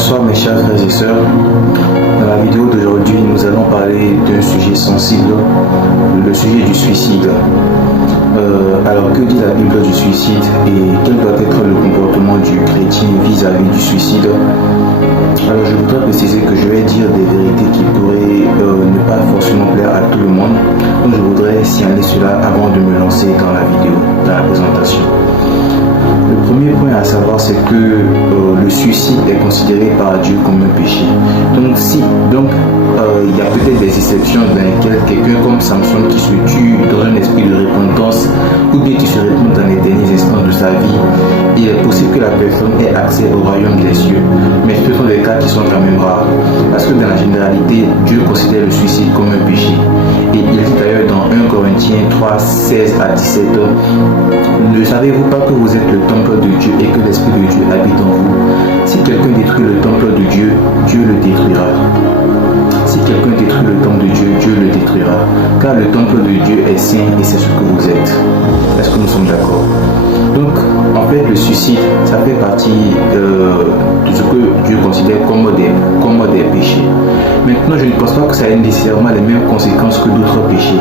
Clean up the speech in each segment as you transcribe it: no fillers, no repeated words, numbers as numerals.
Bonsoir mes chers frères et sœurs. Dans la vidéo d'aujourd'hui, nous allons parler d'un sujet sensible, le sujet du suicide. Alors que dit la Bible du suicide et quel doit être le comportement du chrétien vis-à-vis du suicide? Alors je voudrais préciser que je vais dire des vérités qui pourraient ne pas forcément plaire à tout le monde. Donc je voudrais signaler cela avant de me lancer dans la vidéo, dans la présentation. Le premier point à savoir, c'est que le suicide est considéré par Dieu comme un péché. Donc il y a peut-être des exceptions dans lesquelles quelqu'un comme Samson qui se tue dans un esprit de repentance ou bien qui se répand dans les derniers instants de sa vie, il est possible que la personne ait accès au royaume des cieux. Mais ce sont des cas qui sont quand même rares. Parce que dans la généralité, Dieu considère le suicide comme un péché. Et il dit d'ailleurs dans 1 Corinthiens 3, 16 à 17, ne savez-vous pas que vous êtes le temple de Dieu et que l'Esprit de Dieu habite en vous? Si quelqu'un détruit le temple de Dieu, Dieu le détruira. Si quelqu'un détruit le temple de Dieu, Dieu le détruira. Car le temple de Dieu est saint et c'est ce que vous êtes. Est-ce que nous sommes d'accord? Donc, en fait, le suicide, ça fait partie de ce que Dieu considère comme des péchés. Maintenant, je ne pense pas que ça ait nécessairement les mêmes conséquences que d'autres péchés.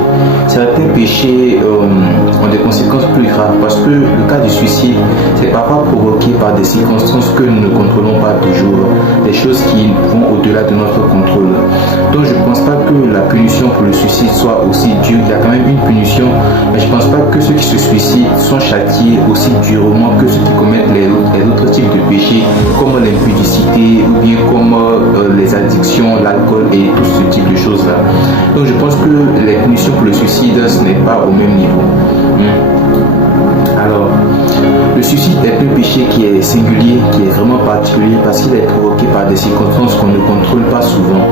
Certains péchés ont des conséquences plus graves parce que le cas du suicide, c'est parfois provoqué par des circonstances que nous ne contrôlons pas toujours, des choses qui vont au-delà de notre contrôle. Donc, je ne pense pas que la punition pour le suicide soit aussi dure. Il y a quand même une punition, mais je ne pense pas que ceux qui se suicident sont châtiés aussi durement que ceux qui commettent les autres types de péchés, comme l'impudicité ou bien comme les addictions, l'alcool et tout ce type de choses-là. Donc je pense que les punitions pour le suicide, ce n'est pas au même niveau. Alors, le suicide est un péché qui est singulier, qui est vraiment particulier parce qu'il est provoqué par des circonstances qu'on ne contrôle pas souvent.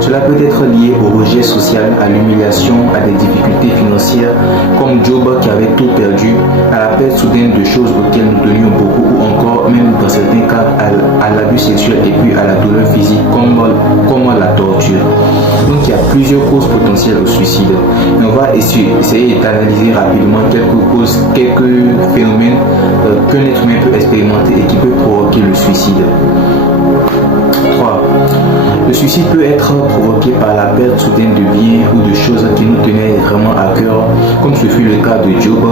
Cela peut être lié au rejet social, à l'humiliation, à des difficultés financières, comme Job qui avait tout perdu, à la perte soudaine de choses auxquelles nous tenions beaucoup, ou encore, même dans certains cas, à l'abus sexuel et puis à la douleur physique, comme la torture. Donc il y a plusieurs causes potentielles au suicide. Et on va essayer d'analyser rapidement quelques phénomènes qu'un être humain peut expérimenter et qui peut provoquer le suicide. 3. Le suicide peut être provoqué par la perte soudaine de biens ou de choses qui nous tenaient vraiment à cœur, comme ce fut le cas de Job,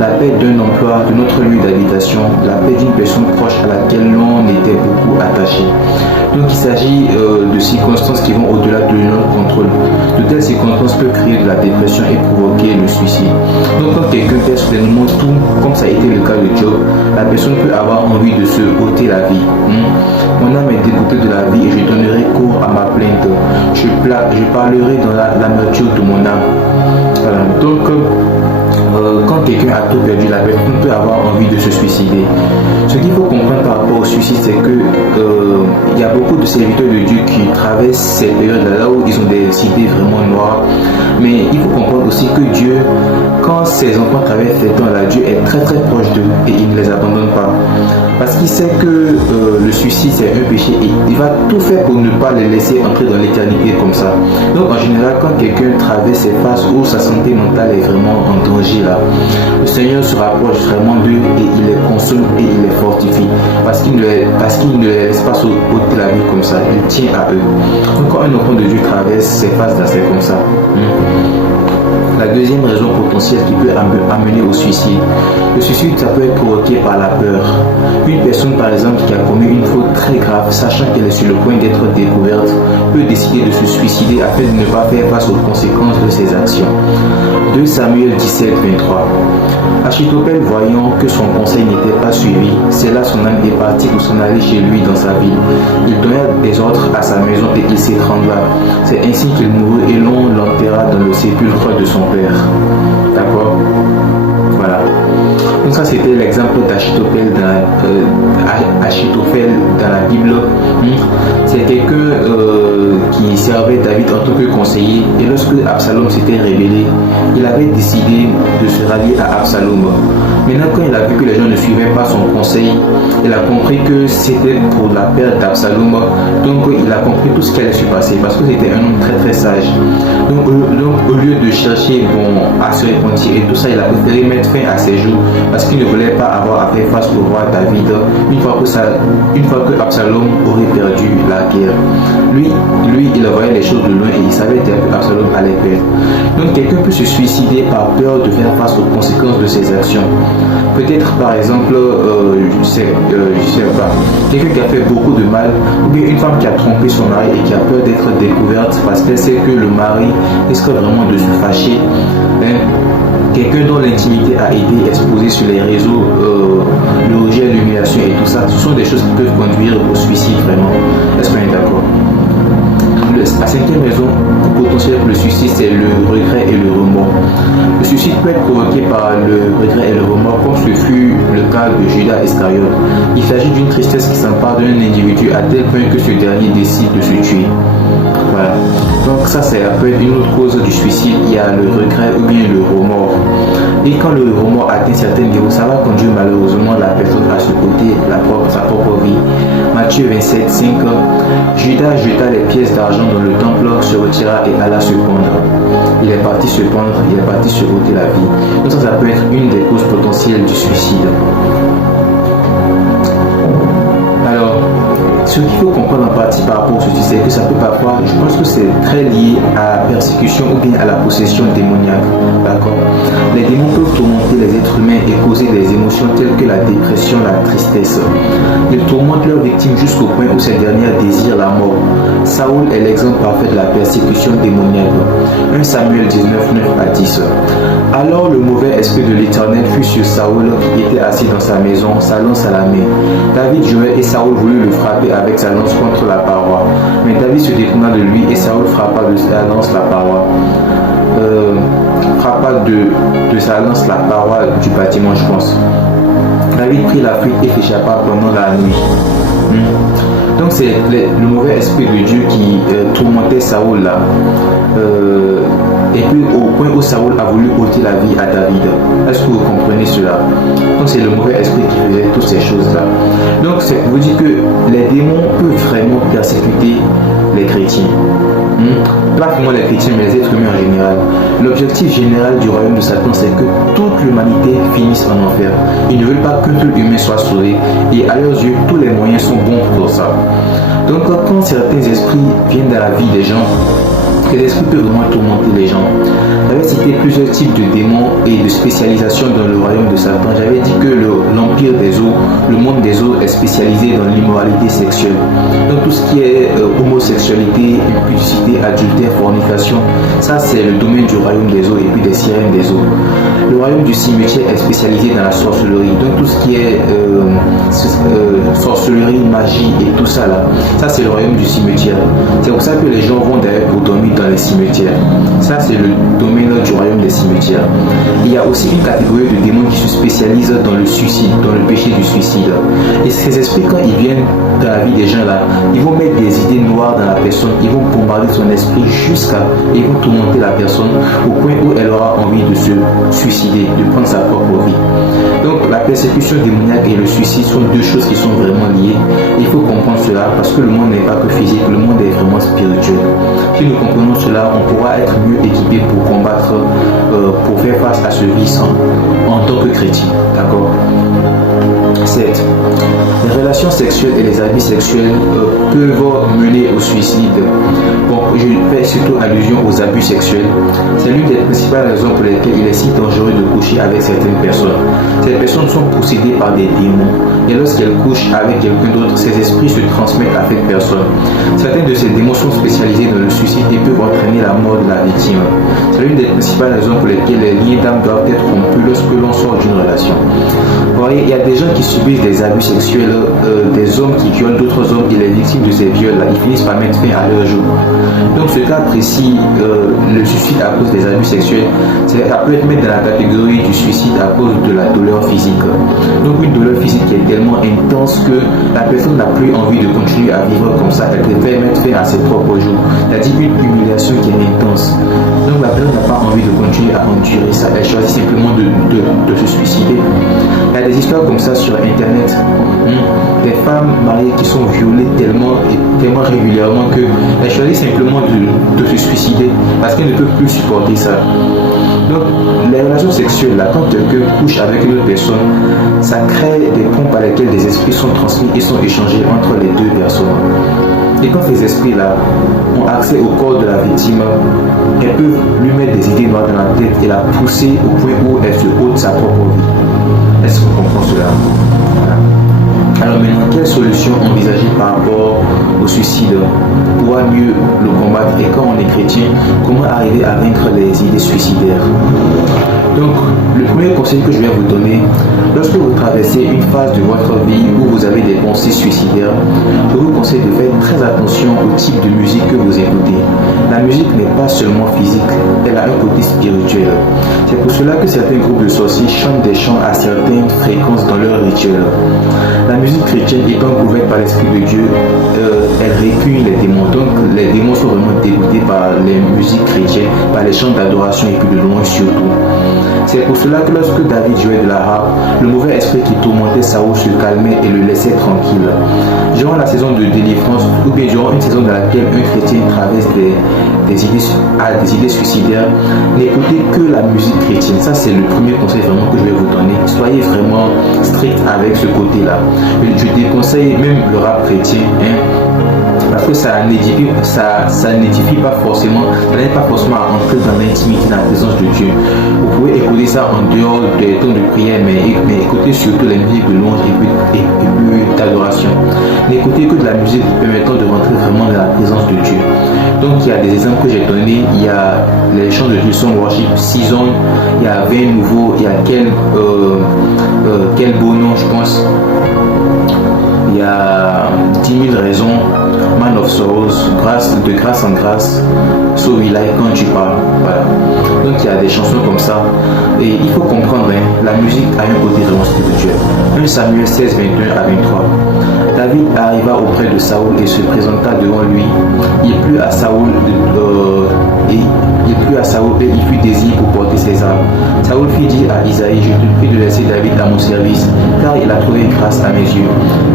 la perte d'un emploi, de notre lieu d'habitation, la perte d'une personne proche à laquelle l'on était beaucoup attaché. Donc il s'agit de circonstances qui vont au-delà de notre contrôle. De telles circonstances peuvent créer de la dépression et provoquer le suicide. Donc quand quelqu'un perd soudainement tout, comme ça a été le cas de Job, la personne peut avoir envie de se ôter la vie. Mon âme est dégoûtée de la vie et je donnerai cours à ma plainte. Je parlerai dans l'amertume de mon âme. Donc quand quelqu'un a tout perdu, la personne peut avoir envie de se suicider. Ce qu'il faut comprendre par rapport au suicide, c'est que il y a beaucoup de serviteurs de Dieu qui traversent ces périodes-là où ils ont des idées vraiment noires. Mais il faut comprendre aussi que Dieu, quand ses enfants traversent ces temps-là, Dieu est très très proche d'eux et il ne les abandonne pas. Parce qu'il sait que le suicide c'est un péché et il va tout faire pour ne pas les laisser entrer dans l'éternité comme ça. Donc en général, quand quelqu'un traverse ces phases où sa santé mentale est vraiment en danger là, le Seigneur se rapproche vraiment d'eux et il les console et il les fortifie parce qu'il ne les laisse pas ôter la vie comme ça, il tient à eux. Donc quand un enfant de Dieu traverse ces phases là, c'est comme ça. La deuxième raison potentielle qui peut amener au suicide. Le suicide, ça peut être provoqué par la peur. Une personne, par exemple, qui a commis une faute très grave, sachant qu'elle est sur le point d'être découverte, peut décider de se suicider afin de ne pas faire face aux conséquences de ses actions. 2 Samuel 17, 23. Achitophel, voyant que son conseil n'était pas suivi, c'est là son âme est partie pour s'en aller chez lui dans sa ville. Il donna des ordres à sa maison et il s'étrangla. C'est ainsi qu'il mourut et l'on l'enterra dans le sépulcre de son père. D'accord? Voilà. Donc ça c'était l'exemple d'Achitophel dans la Bible. C'est quelqu'un qui servait David en tant que conseiller et lorsque Absalom s'était rébellé, il avait décidé de se rallier à Absalom. Maintenant quand il a vu que les gens ne suivaient pas son conseil, il a compris que c'était pour la perte d'Absalom. Donc il a compris tout ce qui allait se passer parce que c'était un homme très très sage. Donc au lieu de chercher à se repentir et tout ça, il a préféré mettre fin à ses jours parce qu'il ne voulait pas avoir à faire face au roi David une fois que que Absalom aurait perdu la guerre. Lui, il voyait les choses de loin et il savait déjà que Absalom allait perdre. Donc quelqu'un peut se suicider par peur de faire face aux conséquences de ses actions. Peut-être par exemple, je sais pas, quelqu'un qui a fait beaucoup de mal, ou bien une femme qui a trompé son mari et qui a peur d'être découverte parce qu'elle sait que le mari risque vraiment de se fâcher. Quelqu'un dont l'intimité a été exposée sur les réseaux, le rejet, l'humiliation et tout ça, ce sont des choses qui peuvent conduire au suicide vraiment. Est-ce qu'on est d'accord? La cinquième raison potentielle pour le suicide, c'est le regret et le remords. Le suicide peut être provoqué par le regret et le remords, comme ce fut le cas de Judas Iscariote. Il s'agit d'une tristesse qui s'empare d'un individu à tel point que ce dernier décide de se tuer. Voilà. Donc ça, peut être une autre cause du suicide. Il y a le regret ou bien le remords. Et quand le remords atteint certains niveaux, ça va conduire malheureusement la personne à se côté sa propre vie. Matthieu 27, 5. Judas jeta les pièces d'argent dans le temple, se retira et alla se pendre. Il est parti se pendre, il est parti se ôter la vie. Donc ça peut être une des causes potentielles du suicide. Alors, ce qu'il faut comprendre en partie par rapport au suicide, c'est que ça peut parfois, je pense que c'est très lié à la persécution ou bien à la possession démoniaque. D'accord? Les démons peuvent tourmenter les êtres humains et causer des émotions telles que la dépression, la tristesse. Ils tourmentent leurs victimes jusqu'au point où ces dernières désirent la mort. Saoul est l'exemple parfait de la persécution démoniaque. 1 Samuel 19, 9 à 10. Alors le mauvais esprit de l'Éternel fut sur Saoul qui était assis dans sa maison, sa lance à la main. David jouait et Saoul voulut le frapper avec sa lance contre la paroi. Mais David se détourna de lui et Saoul frappa de sa lance la paroi. De sa lance la paroi du bâtiment, je pense. David prit la fuite et s'échappa pendant la nuit. Donc c'est le mauvais esprit de Dieu qui tourmentait Saoul là. Et puis au point où Saoul a voulu ôter la vie à David. Est-ce que vous comprenez cela? Donc c'est le mauvais esprit qui faisait toutes ces choses-là. Donc c'est pour vous dire que les démons peuvent vraiment persécuter les chrétiens. Pas vraiment les chrétiens, mais les êtres humains en général. L'objectif général du royaume de Satan, c'est que toute l'humanité finisse en enfer. Ils ne veulent pas qu'un seul humain soit sauvé. Et à leurs yeux, tous les moyens sont bons pour ça. Donc quand certains esprits viennent dans la vie des gens, les esprits peuvent vraiment tourmenter les gens. J'avais cité plusieurs types de démons et de spécialisation dans le royaume de Satan. J'avais dit que l'empire des eaux, le monde des eaux est spécialisé dans l'immoralité sexuelle. Donc tout ce qui est homosexualité, impudicité, adultère, fornication, ça c'est le domaine du royaume des eaux et puis des sirènes des eaux. Le royaume du cimetière est spécialisé dans la sorcellerie. Donc tout ce qui est sorcellerie, magie et tout ça là, ça c'est le royaume du cimetière. C'est pour ça que les gens vont d'ailleurs pour dormir dans les cimetières. Ça c'est le domaine du royaume des cimetières. Il y a aussi une catégorie de démons qui se spécialisent dans le suicide, dans le péché du suicide. Et ces esprits, quand ils viennent dans la vie des gens là, ils vont mettre des idées noires dans la personne, ils vont bombarder son esprit ils vont tourmenter la personne au point où elle aura envie de se suicider, de prendre sa propre vie. Donc la persécution démoniaque et le suicide sont deux choses qui sont vraiment liées. Il faut comprendre cela parce que le monde n'est pas que physique, le monde est vraiment spirituel. Si nous comprenons cela, on pourra être mieux équipé pour combattre, pour faire face à ce vice en tant que chrétien. D'accord? 7. Les relations sexuelles et les habits sexuels peuvent mener au suicide. Bon, je fais surtout allusion aux abus sexuels. C'est l'une des principales raisons pour lesquelles il est si dangereux de coucher avec certaines personnes. Ces personnes sont possédées par des démons et lorsqu'elles couchent avec quelqu'un d'autre, ces esprits se transmettent à cette personne. Certains de ces démons sont spécialisés dans le suicide et peuvent entraîner la mort de la victime. C'est l'une des principales raisons pour lesquelles les liens d'âme doivent être rompus lorsque l'on sort d'une relation. Vous voyez, il y a des gens qui subissent des abus sexuels, des hommes qui violent d'autres hommes et les victimes de ces viols là, ils finissent par mettre fin à leur jour. Donc ce cas précis, le suicide à cause des abus sexuels, ça peut être mis dans la catégorie du suicide à cause de la douleur physique. Donc une douleur physique qui est tellement intense que la personne n'a plus envie de continuer à vivre comme ça, elle préfère mettre fin à ses propres jours. C'est-à-dire une humiliation qui est intense. Donc la personne n'a pas envie de continuer à endurer ça, elle choisit simplement de se suicider. Il y a des histoires comme ça sur internet. Des femmes mariées qui sont violées tellement régulièrement qu'elles choisissent simplement de se suicider parce qu'elles ne peuvent plus supporter ça. Donc, les relations sexuelles, là, quand quelqu'un couche avec une autre personne, ça crée des ponts par lesquels des esprits sont transmis et sont échangés entre les deux personnes. Et quand ces esprits-là ont accès au corps de la victime, elles peuvent lui mettre des idées noires dans la tête et la pousser au point où elle se ôte sa propre vie. Est-ce qu'on comprend cela? Voilà. Alors maintenant, quelle solution envisager par rapport au suicide? Pour mieux le combattre, et quand on est chrétien, comment arriver à vaincre les idées suicidaires? Donc, le premier conseil que je vais vous donner, lorsque vous traversez une phase de votre vie où vous avez des pensées suicidaires, je vous conseille de faire très attention au type de musique que vous écoutez. La musique n'est pas seulement physique, elle a un côté spirituel. C'est pour cela que certains groupes de sorciers chantent des chants à certaines fréquences dans leur rituel. La musique chrétienne étant couverte par l'Esprit de Dieu, elle répugne les démons. Donc les démons sont vraiment dégoûtés par les musiques chrétiennes, par les chants d'adoration et puis de louange surtout. C'est pour cela que lorsque David jouait de la harpe, le mauvais esprit qui tourmentait Saül se calmait et le laissait tranquille. Durant la saison de délivrance, ou bien durant une saison dans laquelle un chrétien traverse des idées suicidaires, n'écoutez que la musique chrétienne. Ça, c'est le premier conseil vraiment que je vais vous donner. Soyez vraiment strict avec ce côté-là. Je déconseille même le rap chrétien, parce que ça n'édifie pas forcément, ça n'aide pas forcément à entrer dans l'intimité, dans la présence de Dieu. Vous pouvez écouter ça en dehors des temps de prière, mais écoutez surtout les musiques de louange et puis d'adoration. N'écoutez que de la musique permettant de rentrer vraiment dans la présence de Dieu. Donc il y a des exemples que j'ai donnés. Il y a les chants de Hillsong Worship Season, il y a 20 nouveaux, il y a quel beau nom, je pense. Il y a 10 000 raisons, Man of Sorrows, de grâce en grâce, So We Like quand tu parles. Voilà. Donc il y a des chansons comme ça. Et il faut comprendre, la musique a un côté vraiment spirituel. 1 Samuel 16, 21 à 23. David arriva auprès de Saül et se présenta devant lui. Il plut à Saül et il fut désiré pour porter ses armes. Saül fit dire à Isaïe, je te prie de laisser David à mon service, car il a trouvé grâce à mes yeux.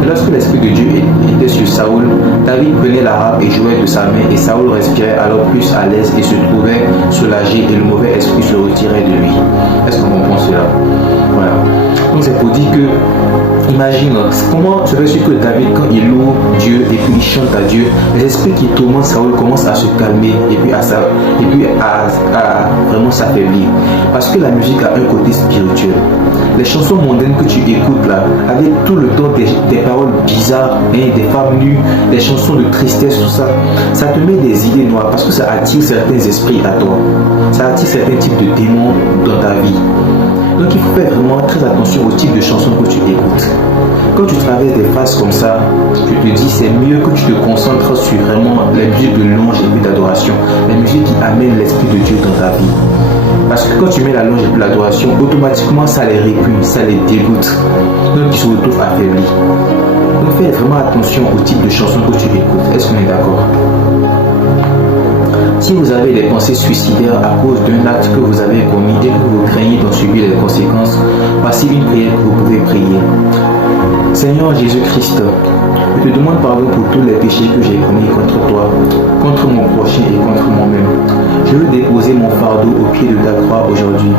Et lorsque l'Esprit de Dieu était sur Saül, David prenait la harpe et jouait de sa main, et Saül respirait alors plus à l'aise et se trouvait soulagé, et le mauvais esprit se retirait de lui. Est-ce qu'on comprend cela? Voilà. Donc c'est pour dire que, imagine, comment se fait-il que David, quand il loue Dieu et puis il chante à Dieu, les esprits qui tourmentent Saül commencent à se calmer et puis à vraiment s'affaiblir. Parce que la musique a un côté spirituel. Les chansons mondaines que tu écoutes là, avec tout le temps des paroles bizarres, des femmes nues, des chansons de tristesse, tout ça, ça te met des idées noires parce que ça attire certains esprits à toi. Ça attire certains types de démons dans ta vie. Donc il faut faire vraiment très attention au type de chansons que tu écoutes. Quand tu traverses des phases comme ça, je te dis c'est mieux que tu te concentres sur vraiment les musiques de louange et puis d'adoration, les musiques qui amènent l'Esprit de Dieu dans ta vie. Parce que quand tu mets la louange et puis l'adoration, automatiquement ça les répugne, ça les dégoûte. Donc ils se retrouvent affaiblis. Donc fais vraiment attention au type de chansons que tu écoutes. Est-ce qu'on est d'accord? Si vous avez des pensées suicidaires à cause d'un acte que vous avez commis et que vous craignez d'en subir les conséquences, voici une prière que vous pouvez prier. Seigneur Jésus-Christ, je te demande pardon pour tous les péchés que j'ai commis contre toi, contre mon prochain et contre moi-même. Je veux déposer mon fardeau au pied de ta croix aujourd'hui.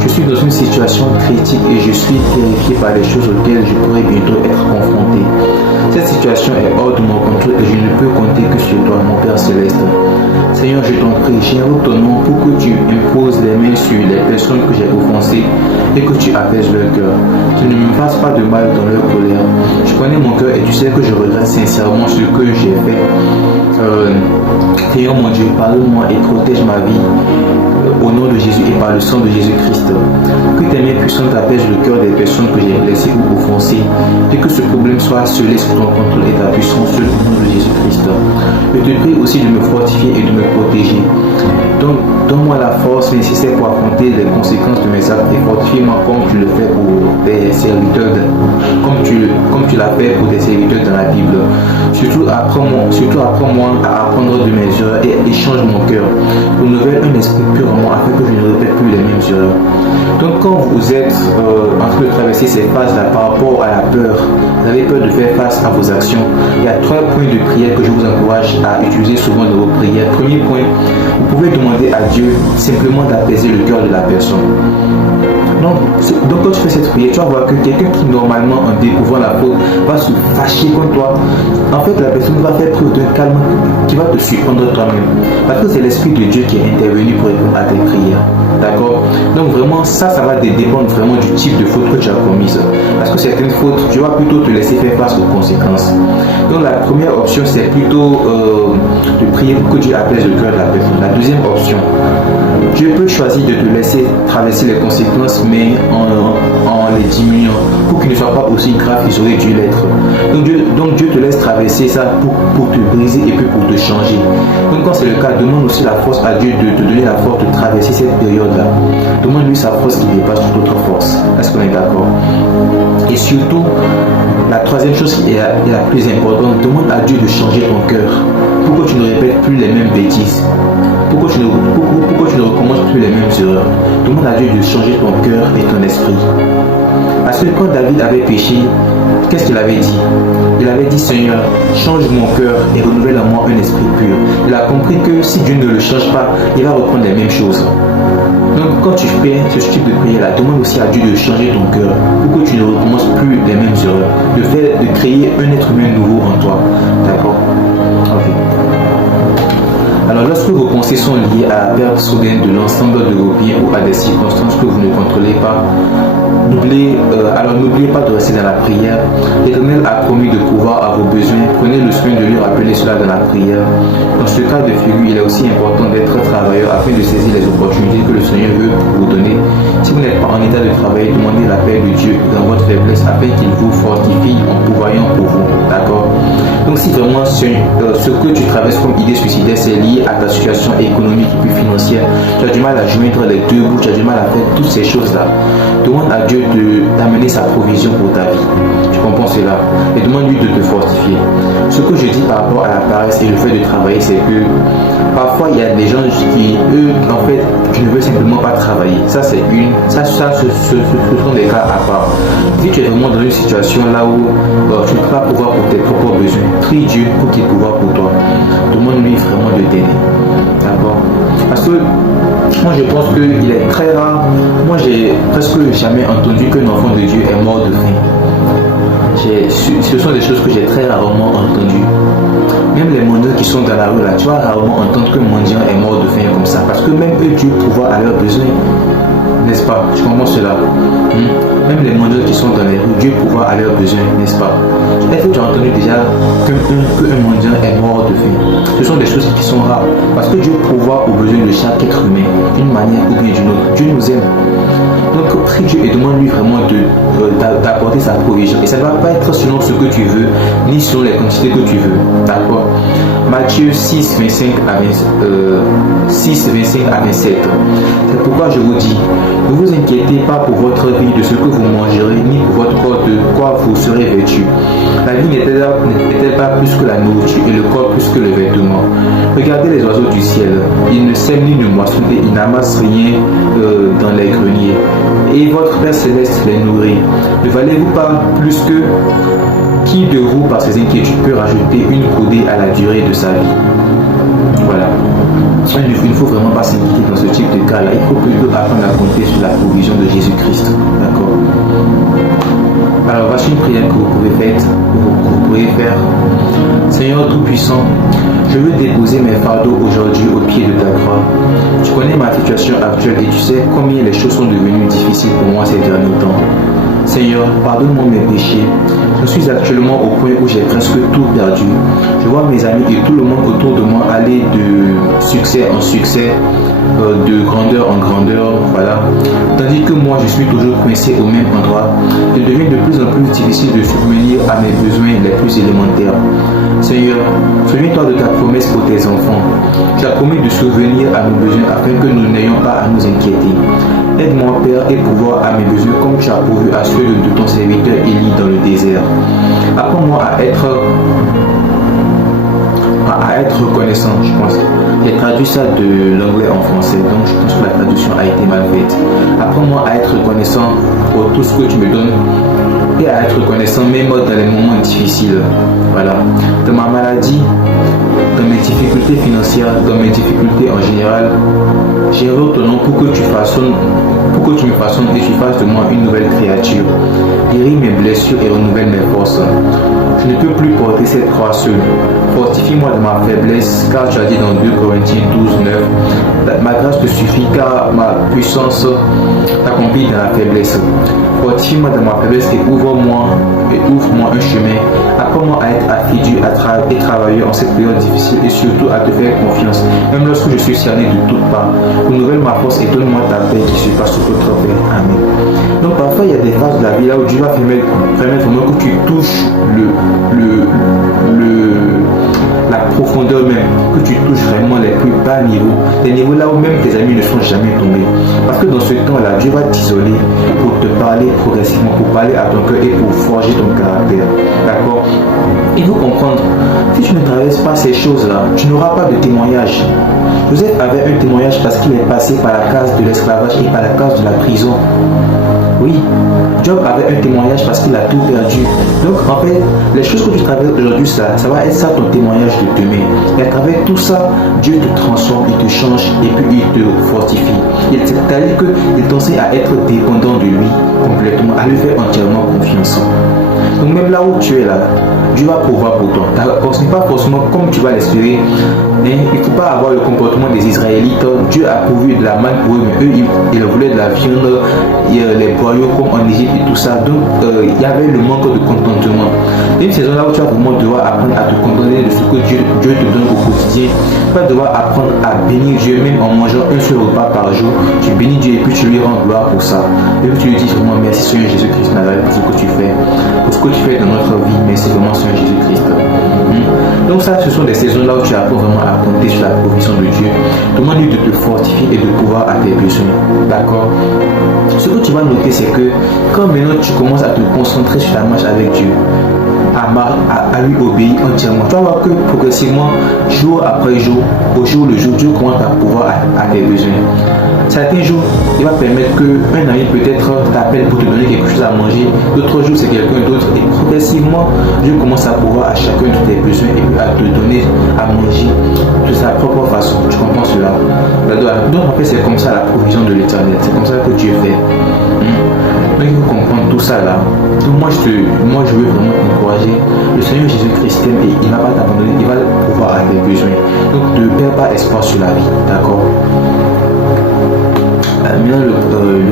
Je suis dans une situation critique et je suis terrifié par les choses auxquelles je pourrais bientôt être confronté. Cette situation est hors de mon contrôle et je ne peux compter que sur toi, mon Père Céleste. Seigneur, je t'en prie, j'invoque ton nom pour que tu imposes les mains sur les personnes que j'ai offensées et que tu apaises leur cœur. Tu ne me fasses pas de mal dans leur colère. Je connais mon cœur et tu sais que je regrette sincèrement ce que j'ai fait. Seigneur mon Dieu, pardonne-moi et protège ma vie au nom de Jésus et par le sang de Jésus-Christ. Que tes mains puissantes apaisent le cœur des personnes que j'ai blessées ou offensées et que ce problème soit scellé sous ton contrôle et ta puissance seule au nom de Jésus-Christ. Je te prie aussi de me fortifier et de me protéger. Donc, donne-moi la force nécessaire pour affronter les conséquences de mes actes et fortifie-moi comme tu le fais pour tes serviteurs, comme tu l'as fait pour tes serviteurs dans la Bible. Surtout apprends-moi à apprendre de mes erreurs et change mon cœur. Renouvelle un esprit purement afin que je ne répète plus les mêmes erreurs. Donc quand vous êtes en train de traverser ces phases-là par rapport à la peur, vous avez peur de faire face à vos actions, il y a 3 points de prière que je vous encourage à utiliser souvent dans vos prières. Premier point, vous pouvez demander à Dieu simplement d'apaiser le cœur de la personne. Donc quand tu fais cette prière, tu vas voir que quelqu'un qui normalement en découvrant la faute va se fâcher contre toi. En fait, la personne va faire preuve d'un calme qui va te surprendre toi-même. Parce que c'est l'Esprit de Dieu qui est intervenu pour répondre à tes prières. D'accord? Donc vraiment, ça va dépendre vraiment du type de faute que tu as commise. Parce que certaines fautes, tu vas plutôt te laisser faire face aux conséquences. Donc la première option, c'est plutôt de prier pour que Dieu apaise le cœur de la personne. La deuxième option, Dieu peut choisir de te laisser traverser les conséquences, mais en les diminuant, pour qu'ils ne soient pas aussi graves qu'ils auraient dû l'être. Donc Dieu te laisse traverser ça pour te briser et puis pour te changer. Donc quand c'est le cas, demande aussi la force à Dieu de te donner la force de traverser cette période-là. Demande-lui sa force qui dépasse toute autre force. Est-ce qu'on est d'accord? Et surtout, la troisième chose qui est la plus importante, demande à Dieu de changer ton cœur. Pourquoi tu ne répètes plus les mêmes bêtises? Pourquoi tu ne recommences plus les mêmes erreurs? Demande à Dieu de changer ton cœur et ton esprit. Parce que quand David avait péché, qu'est-ce qu'il avait dit? Il avait dit, Seigneur, change mon cœur et renouvelle en moi un esprit pur. Il a compris que si Dieu ne le change pas, il va reprendre les mêmes choses. Donc quand tu fais ce type de prière-là, demande aussi à Dieu de changer ton cœur pour que tu ne recommences plus les mêmes erreurs. De créer un être humain nouveau en toi. D'accord? Ok. Alors lorsque vos pensées sont liées à la perte soudaine de l'ensemble de vos biens ou à des circonstances que vous ne contrôlez pas, n'oubliez pas de rester dans la prière. L'Éternel a promis de pouvoir à vos besoins. Prenez le soin de lui rappeler cela dans la prière. Dans ce cas de figure, il est aussi important d'être travailleur afin de saisir les opportunités que le Seigneur veut vous donner. Si vous n'êtes pas en état de travailler, demandez la paix de Dieu dans votre faiblesse afin qu'il vous fortifie en pourvoyant pour vous. D'accord? Donc si vraiment ce que tu traverses comme idée suicidaire, c'est lié à ta situation économique et puis financière, tu as du mal à joindre les deux bouts, tu as du mal à faire toutes ces choses-là, demande à Dieu d'amener sa provision pour ta vie. Tu comprends cela? Et demande-lui de te fortifier. Ce que je dis par rapport à la paresse et le fait de travailler, c'est que parfois il y a des gens qui, eux, en fait, qui ne veulent simplement pas travailler. Ça, ce sont des cas à part. Si tu es vraiment dans une situation là où tu ne peux pas pouvoir pour tes propres besoins, prie Dieu pour qu'il pouvoir pour toi. Demande-lui vraiment de t'aider. D'accord? Parce que moi je pense qu'il est très rare. Moi j'ai presque jamais entendu qu'un enfant de Dieu est mort de faim. Ce sont des choses que j'ai très rarement entendues. Même les mendiants qui sont dans la rue là, tu vas rarement entendre qu'un mendiant est mort de faim comme ça. Parce que même eux, Dieu pourvoit à leurs besoins. N'est-ce pas? Tu comprends cela? Même les mendiants qui sont dans les rues, Dieu pourvoit à leurs besoins, n'est-ce pas? Est-ce que tu as entendu déjà qu'un mendiant est mort de faim? Ce sont des choses qui sont rares. Parce que Dieu pourvoit aux besoins de chaque être humain, d'une manière ou bien d'une autre. Dieu nous aime. Donc prie Dieu et demande-lui vraiment d'apporter sa provision. Et ça ne va pas être selon ce que tu veux, ni selon les quantités que tu veux. D'accord? Matthieu 6, 25 à 27. C'est pourquoi je vous dis, ne vous inquiétez pas pour votre vie de ce que vous mangerez, ni pour votre corps de quoi vous serez vêtu. La vie n'est-elle pas plus que la nourriture et le corps plus que le vêtement? Regardez les oiseaux du ciel. Ils ne sèment ni ne moissonnent et ils n'amassent rien dans les greniers. Et votre Père Céleste les nourrit. Ne valez-vous pas plus que qui de vous, par ses inquiétudes, peut rajouter une coudée à la durée de sa vie? Voilà. Il ne faut vraiment pas s'inquiéter dans ce type de cas-là. Il faut plutôt apprendre à compter sur la provision de Jésus-Christ. D'accord? Alors voici une prière que vous pouvez faire. Seigneur Tout-Puissant, je veux déposer mes fardeaux aujourd'hui au pied de ta croix. Tu connais ma situation actuelle et tu sais combien les choses sont devenues difficiles pour moi ces derniers temps. Seigneur, pardonne-moi mes péchés. Je suis actuellement au point où j'ai presque tout perdu. Je vois mes amis et tout le monde autour de moi aller de succès en succès, de grandeur en grandeur, voilà. Tandis que moi, je suis toujours coincé au même endroit. Il devient de plus en plus difficile de subvenir à mes besoins les plus élémentaires. Seigneur, souviens-toi de ta promesse pour tes enfants. Tu as promis de subvenir à nos besoins afin que nous n'ayons pas à nous inquiéter. Aide-moi, Père, et pouvoir à mes besoins comme tu as pourvu à ceux de ton serviteur Élie dans le désert. Apprends-moi à être être reconnaissant, je pense. J'ai traduit ça de l'anglais en français, donc je pense que la traduction a été mal faite. Apprends-moi à être reconnaissant pour tout ce que tu me donnes et à être reconnaissant même dans les moments difficiles. Voilà. Dans ma maladie, dans mes difficultés financières, dans mes difficultés en général, j'invoque ton nom pour que tu me façonnes et tu fasses de moi une nouvelle créature. Guéris mes blessures et renouvelle mes forces. Je ne peux plus porter cette croix seule. Fortifie-moi de ma faiblesse, car tu as dit dans 2 Corinthiens 12:9, ma grâce te suffit, car ma puissance t'accomplit dans la faiblesse. Fortifie-moi dans ma faiblesse et ouvre-moi un chemin. Apprends-moi à être assidu et travailleur en cette période difficile et surtout à te faire confiance, même lorsque je suis cerné de toutes parts. Renouvelle ma force et donne-moi ta paix qui surpasse tout autre paix. Amen. Donc parfois il y a des phases de la vie là où Dieu va permettre vraiment que tu touches la profondeur même, que tu touches vraiment les plus bas niveaux, les niveaux là où même tes amis ne sont jamais tombés. Parce que dans ce temps-là, Dieu va t'isoler pour te parler progressivement, pour parler à ton cœur et pour forger ton caractère. D'accord? Il faut comprendre, si tu ne traverses pas ces choses-là, tu n'auras pas de témoignage. Joseph avait un témoignage parce qu'il est passé par la case de l'esclavage et par la case de la prison. Oui, Job avait un témoignage parce qu'il a tout perdu. Donc en fait, les choses que tu traverses aujourd'hui, ça va être ça ton témoignage de demain. Et à travers tout ça, Dieu te transforme, il te change et puis il te fortifie. C'est-à-dire qu'il t'enseigne à être dépendant de lui complètement, à lui faire entièrement confiance. Donc même là où tu es là, Dieu va pouvoir pour toi. Ce n'est pas forcément comme tu vas l'espérer. Mais il ne faut pas avoir le comportement des Israélites. Dieu a pourvu de la manne pour eux, mais eux, ils voulaient de la viande, les boyaux comme en Égypte et tout ça. Donc il y avait le manque de contentement. Et une saison là où tu vas vraiment devoir apprendre à te contenter de ce que Dieu te donne au quotidien. Tu vas devoir apprendre à bénir Dieu même en mangeant un seul repas par jour. Tu bénis Dieu et puis tu lui rends gloire pour ça. Et puis tu lui dis vraiment merci Seigneur Jésus-Christ pour ce que tu fais. Pour ce que tu fais dans notre vie. Merci vraiment Seigneur Jésus-Christ. Donc ça, ce sont des saisons là où tu apprends vraiment à compter sur la provision de Dieu. Demande-lui de te fortifier et de pouvoir à tes besoins. D'accord? Ce que tu vas noter, c'est que quand maintenant tu commences à te concentrer sur la marche avec Dieu, à lui obéir entièrement, tu vas voir que progressivement, jour après jour, au jour le jour, Dieu commence à pouvoir à tes besoins. Certains jours, il va permettre qu'un ami peut-être t'appelle pour te donner quelque chose à manger. D'autres jours, c'est quelqu'un d'autre. Et progressivement, Dieu commence à pouvoir à chacun de tes besoins et puis à te donner à manger de sa propre façon. Tu comprends cela? Donc en fait, c'est comme ça la provision de l'Éternel. C'est comme ça que Dieu fait. Donc il faut comprendre tout ça là. Donc moi je veux vraiment t'encourager. Le Seigneur Jésus-Christ t'aime et il ne va pas t'abandonner. Il va pouvoir à tes besoins. Donc ne perds pas espoir sur la vie. D'accord? Maintenant,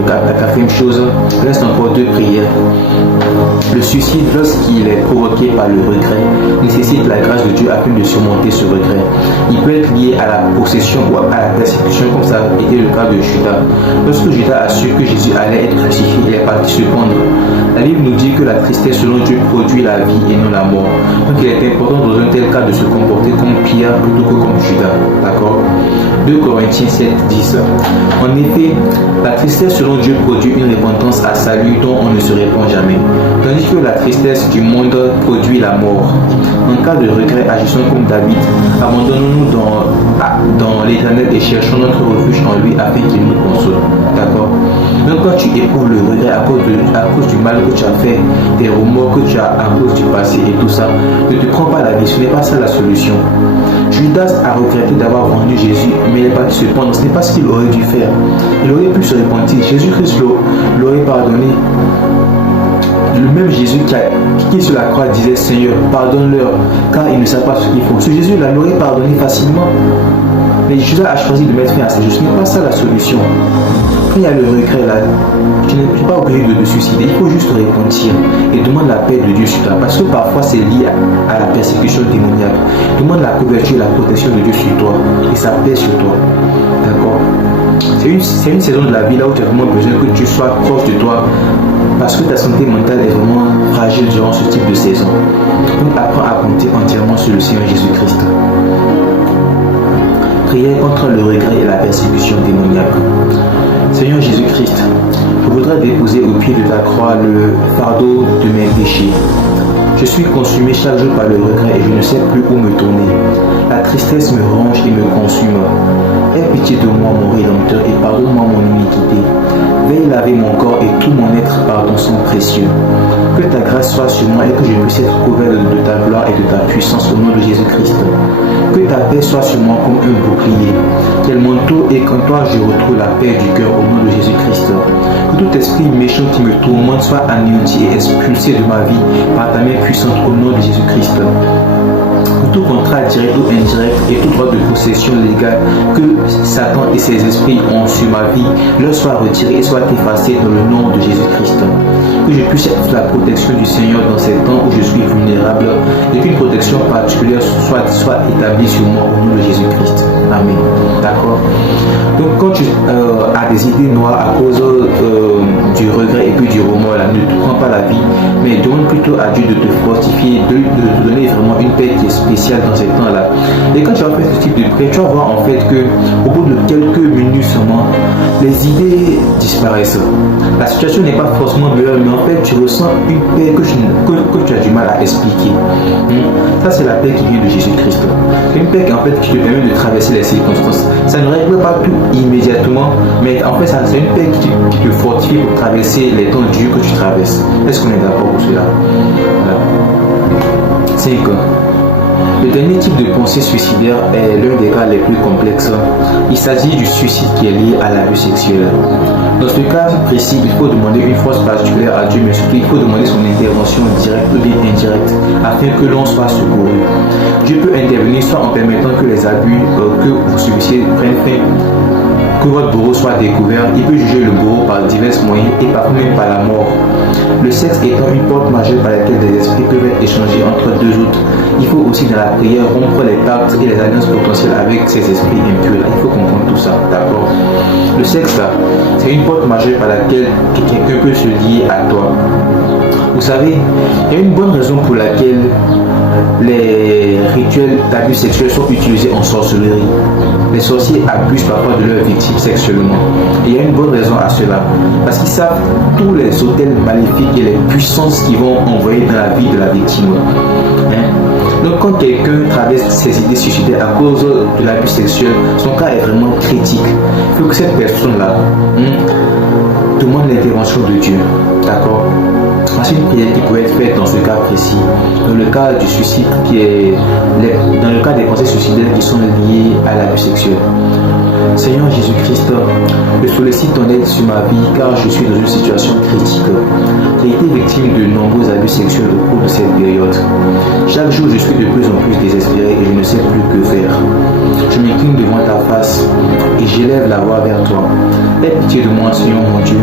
la quatrième chose, reste encore 2 prières. Le suicide, lorsqu'il est provoqué par le regret, nécessite la grâce de Dieu afin de surmonter ce regret. Il peut être lié à la possession ou à la persécution, comme ça a été le cas de Judas. Lorsque Judas a su que Jésus allait être crucifié, il est parti se pendre. La Bible nous dit que la tristesse selon Dieu produit la vie et non la mort. Donc il est important dans un tel cas de se comporter comme Pierre plutôt que comme Judas. D'accord? 2 Corinthiens 7:10. En effet, la tristesse selon Dieu produit une repentance à salut dont on ne se répand jamais, tandis que la tristesse du monde produit la mort. En cas de regret, agissons comme David, abandonnons-nous dans l'Éternel et cherchons notre refuge en lui afin qu'il nous console. D'accord? Donc quand tu éprouves le regret à cause du mal que tu as fait, des remords que tu as à cause du passé et tout ça, ne te prends pas la vie, ce n'est pas ça la solution. Judas a regretté d'avoir vendu Jésus, mais il n'est pas se pendre. Ce n'est pas ce qu'il aurait dû faire. Il aurait pu se repentir. Jésus-Christ l'aurait pardonné. Le même Jésus qui est sur la croix disait Seigneur, pardonne-leur, car ils ne savent pas ce qu'ils font. Ce Jésus-là l'aurait pardonné facilement. Mais Judas a choisi de mettre fin à ces choses. Ce n'est pas ça la solution. Quand il y a le regret là, tu n'es pas obligé de te suicider. Il faut juste te repentir et demande la paix de Dieu sur toi. Parce que parfois c'est lié à la persécution démoniaque. Demande la couverture et la protection de Dieu sur toi et sa paix sur toi. D'accord? C'est une saison de la vie là où tu as vraiment besoin que Dieu soit proche de toi. Parce que ta santé mentale est vraiment fragile durant ce type de saison. Donc apprends à compter entièrement sur le Seigneur Jésus-Christ. Prière contre le regret et la persécution démoniaque. Seigneur Jésus-Christ, je voudrais déposer au pied de ta croix le fardeau de mes péchés. Je suis consumé chaque jour par le regret et je ne sais plus où me tourner. La tristesse me ronge et me consume. Aie pitié de moi, mon Rédempteur, et pardonne-moi mon iniquité. Veille laver mon corps et tout mon être par ton sang précieux. Que ta grâce soit sur moi et que je puisse être couvert de ta gloire et de ta puissance au nom de Jésus-Christ. Que ta paix soit sur moi comme un bouclier. Qu'elle m'entoure et qu'en toi je retrouve la paix du cœur au nom de Jésus-Christ. Que tout esprit méchant qui me tourmente soit anéanti et expulsé de ma vie par ta main puissante au nom de Jésus-Christ. Que tout contrat direct ou indirect et tout droit de possession légale que Satan et ses esprits ont sur ma vie leur soit retiré et soit effacé dans le nom de Jésus-Christ. Que je puisse être sous la protection du Seigneur dans ces temps où je suis vulnérable et qu'une protection particulière soit établie sur moi au nom de Jésus-Christ. Amen. D'accord? Donc quand tu as des idées noires à cause du regret et puis du remords, là, ne te prends pas la vie, mais demande plutôt à Dieu de te fortifier, de te donner vraiment une paix qui est spéciale dans ces temps-là. Et quand tu vas faire ce type de prière, tu vas voir en fait que au bout de quelques minutes seulement, les idées disparaissent. La situation n'est pas forcément meilleure, mais en fait tu ressens une paix que tu as du mal à expliquer. Ça c'est la paix qui vient de Jésus-Christ. C'est une paix qui te permet de traverser les circonstances. Ça ne règle pas tout immédiatement, mais en fait c'est une paix qui te fortifie pour traverser les temps durs que tu traverses. Est-ce qu'on est d'accord pour cela? Voilà. 5. Le dernier type de pensée suicidaire est l'un des cas les plus complexes. Il s'agit du suicide qui est lié à l'abus sexuel. Dans ce cas précis, il faut demander une force particulière à Dieu, mais surtout il faut demander son intervention directe ou bien indirecte afin que l'on soit secouru. Dieu peut intervenir soit en permettant que les abus que vous subissez prennent fin, que votre bourreau soit découvert. Il peut juger le bourreau par divers moyens et parfois même par la mort. Le sexe étant une porte majeure par laquelle des esprits peuvent être échangés entre deux autres, il faut aussi dans la prière rompre les pactes et les alliances potentielles avec ces esprits impurs. Il faut comprendre tout ça, d'accord? Le sexe, c'est une porte majeure par laquelle quelqu'un peut se lier à toi. Vous savez, il y a une bonne raison pour laquelle les rituels d'abus sexuels sont utilisés en sorcellerie. Les sorciers abusent parfois de leurs victimes sexuellement. Et il y a une bonne raison à cela. Parce qu'ils savent tous les autels maléfiques et les puissances qu'ils vont envoyer dans la vie de la victime. Donc quand quelqu'un traverse ses idées suicidaires à cause de l'abus sexuel, son cas est vraiment critique. Il faut que cette personne-là demande l'intervention de Dieu. D'accord? C'est une prière qui peut être faite dans ce cas précis. Dans le cas du suicide, dans le cas des pensées suicidaires qui sont liées à l'abus sexuel. Seigneur Jésus-Christ, je sollicite ton aide sur ma vie car je suis dans une situation critique. J'ai été victime de nombreux abus sexuels au cours de cette période. Chaque jour, je suis de plus en plus désespéré et je ne sais plus que faire. Je m'incline devant ta face et j'élève la voix vers toi. Aie pitié de moi, Seigneur mon Dieu.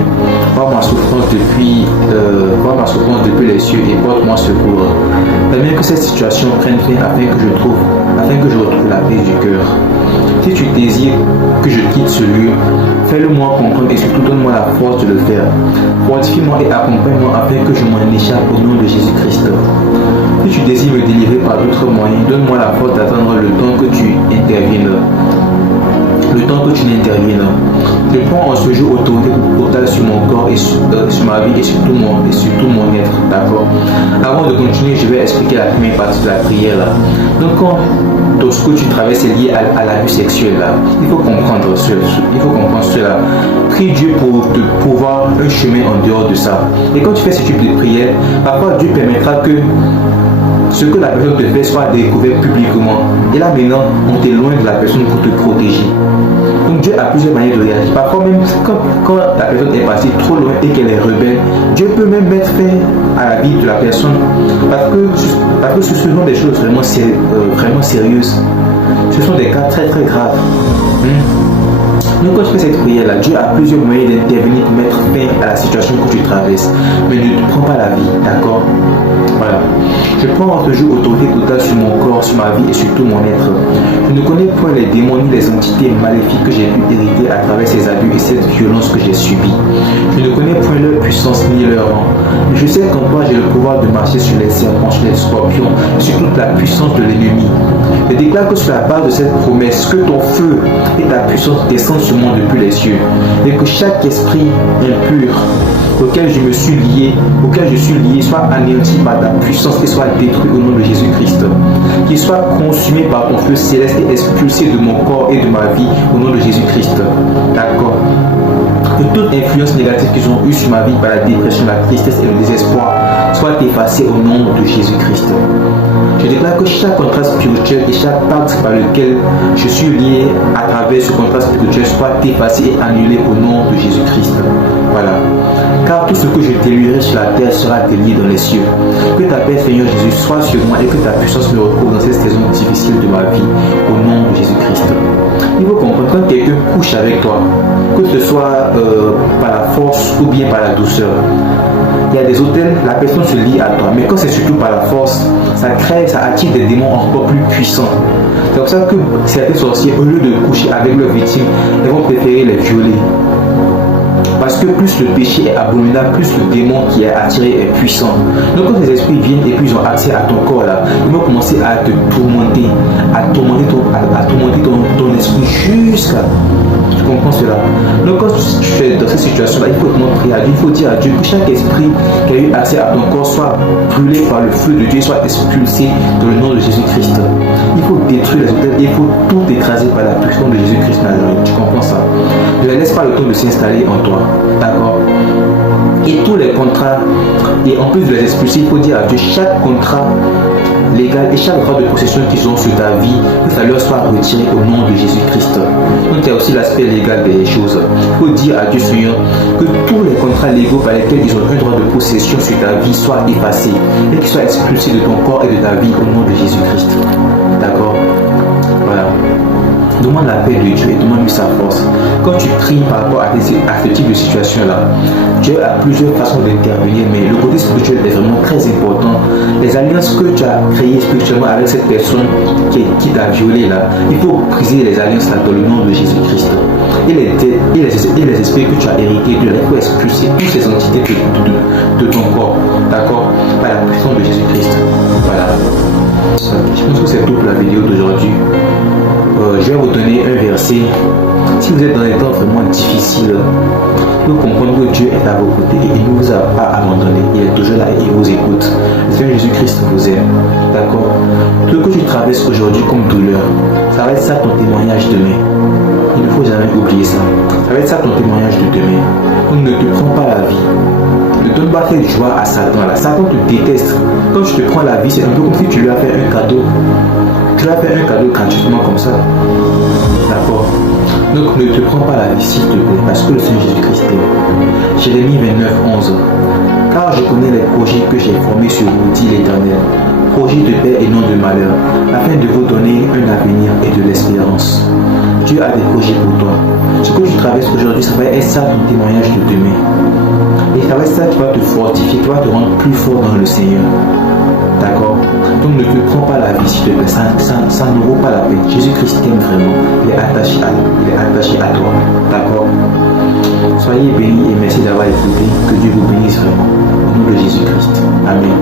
Vois ma souffrance depuis les cieux et porte-moi secours. Permets que cette situation prenne fin afin que je retrouve la paix du cœur. Si tu désires que je quitte ce lieu, fais-le-moi comprendre et surtout donne-moi la force de le faire. Fortifie-moi et accompagne-moi afin que je m'en échappe au nom de Jésus-Christ. Si tu désires me délivrer par d'autres moyens, donne-moi la force d'attendre le temps que tu interviennes. Le temps que tu n'interviennes. Je prends en ce jour autorité totale sur mon corps et sur ma vie et sur tout mon être. D'accord? Avant de continuer, je vais expliquer la première partie de la prière là. Donc quand tout ce que tu traverses est lié à l'abus sexuel là, il faut comprendre cela. Prie Dieu pour te pouvoir un chemin en dehors de ça. Et quand tu fais ce type de prière, parfois Dieu permettra que ce que la personne te fait soit découvert publiquement. Et là maintenant, on t'éloigne de la personne pour te protéger. Donc Dieu a plusieurs manières de réagir. Parfois même, quand la personne est partie trop loin et qu'elle est rebelle, Dieu peut même mettre fin à la vie de la personne. Parce que ce sont des choses vraiment sérieuses. Ce sont des cas très très graves. Donc quand tu fais cette prière là, Dieu a plusieurs moyens d'intervenir pour mettre fin à la situation que tu traverses. Mais ne te prends pas la vie, d'accord? Voilà. Je prends en ce jour autorité totale sur mon corps, sur ma vie et sur tout mon être. Je ne connais point les démons ni les entités maléfiques que j'ai pu hériter à travers ces abus et cette violence que j'ai subie. Je ne connais point leur puissance ni leur rang. Mais je sais qu'en toi j'ai le pouvoir de marcher sur les serpents, sur les scorpions, sur toute la puissance de l'ennemi. Je déclare que sur la base de cette promesse, que ton feu et ta puissance descendent sur moi depuis les cieux, et que chaque esprit impur auquel je suis lié, soit anéanti par ta puissance et soit détruit au nom de Jésus-Christ. Qu'il soit consumé par ton feu céleste et expulsé de mon corps et de ma vie au nom de Jésus-Christ. D'accord? Que toute influence négative qu'ils ont eue sur ma vie par la dépression, la tristesse et le désespoir soit effacée au nom de Jésus-Christ. Je déclare que chaque contrat spirituel et chaque pacte par lequel je suis lié à travers ce contrat spirituel soit effacé et annulé au nom de Jésus-Christ. Voilà. Car tout ce que je délierai sur la terre sera délié dans les cieux. Que ta paix, Seigneur Jésus, soit sur moi et que ta puissance me recouvre dans cette saison difficile de ma vie au nom de Jésus-Christ. Il faut comprendre quand quelqu'un couche avec toi, que ce soit par la force ou bien par la douceur. Il y a des hôtels, la personne se lie à toi, mais quand c'est surtout par la force, ça attire des démons encore plus puissants. C'est pour ça que certains sorciers, au lieu de coucher avec leurs victimes, ils vont préférer les violer. Parce que plus le péché est abominable, plus le démon qui est attiré est puissant. Donc quand les esprits viennent et puis ils ont accès à ton corps là, ils vont commencer à te tourmenter, à tourmenter ton esprit jusqu'à... Tu comprends cela? Donc quand tu es dans cette situation là, il faut prier à Dieu, il faut dire à Dieu que chaque esprit qui a eu accès à ton corps soit brûlé par le feu de Dieu, soit expulsé dans le nom de Jésus-Christ. Il faut détruire les hôtels, il faut tout écraser par la puissance de Jésus-Christ Nazareth. Tu comprends ça? Ne laisse pas le temps de s'installer en toi. D'accord? Et tous les contrats, et en plus de les expulser, il faut dire à Dieu chaque contrat légal et chaque droit de possession qu'ils ont sur ta vie, que ça leur soit retiré au nom de Jésus-Christ. Donc il y a aussi l'aspect légal des choses. Il faut dire à Dieu Seigneur que tous les contrats légaux par lesquels ils ont un droit de possession sur ta vie soient effacés et qu'ils soient expulsés de ton corps et de ta vie au nom de Jésus-Christ. D'accord? Voilà. Demande la paix de Dieu et demande-lui sa force. Quand tu pries par rapport à ce type de situation-là, Dieu a plusieurs façons d'intervenir, mais le côté spirituel est vraiment très important. Les alliances que tu as créées spirituellement avec cette personne qui t'a violé là, il faut briser les alliances là dans le nom de Jésus-Christ. Et les esprits que tu as hérités de là, il faut expulser toutes ces entités de ton corps, d'accord, par la puissance de Jésus-Christ. Voilà. Je pense que c'est tout pour la vidéo d'aujourd'hui. Je vais vous donner un verset. Si vous êtes dans des temps vraiment difficiles, vous comprenez que Dieu est à vos côtés et il ne vous a pas abandonné. Il est toujours là et il vous écoute. Le Seigneur Jésus-Christ vous aime. D'accord? Ce que tu traverses aujourd'hui comme douleur, ça va être ça ton témoignage demain. Il ne faut jamais oublier ça. Ça va être ça ton témoignage de demain. Donc ne te prends pas la vie. Ne donne pas cette joie à Satan. Là. Satan te déteste. Quand tu te prends la vie, c'est un peu comme si tu lui as fait un cadeau. Tu lui as fait un cadeau gratuitement comme ça. D'accord? Donc ne te prends pas la vie s'il te plaît, parce que le Seigneur Jésus-Christ t'aime. Jérémie 29, 11. Car je connais les projets que j'ai formés sur vous, dit l'Éternel, projets de paix et non de malheur, afin de vous donner un avenir et de l'espérance. Dieu a des projets pour toi. Ce que tu traverses aujourd'hui, ça va être ça ton témoignage de demain. Et ça va être ça qui va te fortifier, qui va te rendre plus fort dans le Seigneur. D'accord? Donc ne te prends pas la vie s'il te plaît, ça ne vaut pas la peine. Jésus-Christ t'aime vraiment, il est attaché à toi. D'accord? Soyez bénis et merci d'avoir écouté. Que Dieu vous bénisse vraiment. Au nom de Jésus-Christ. Amen.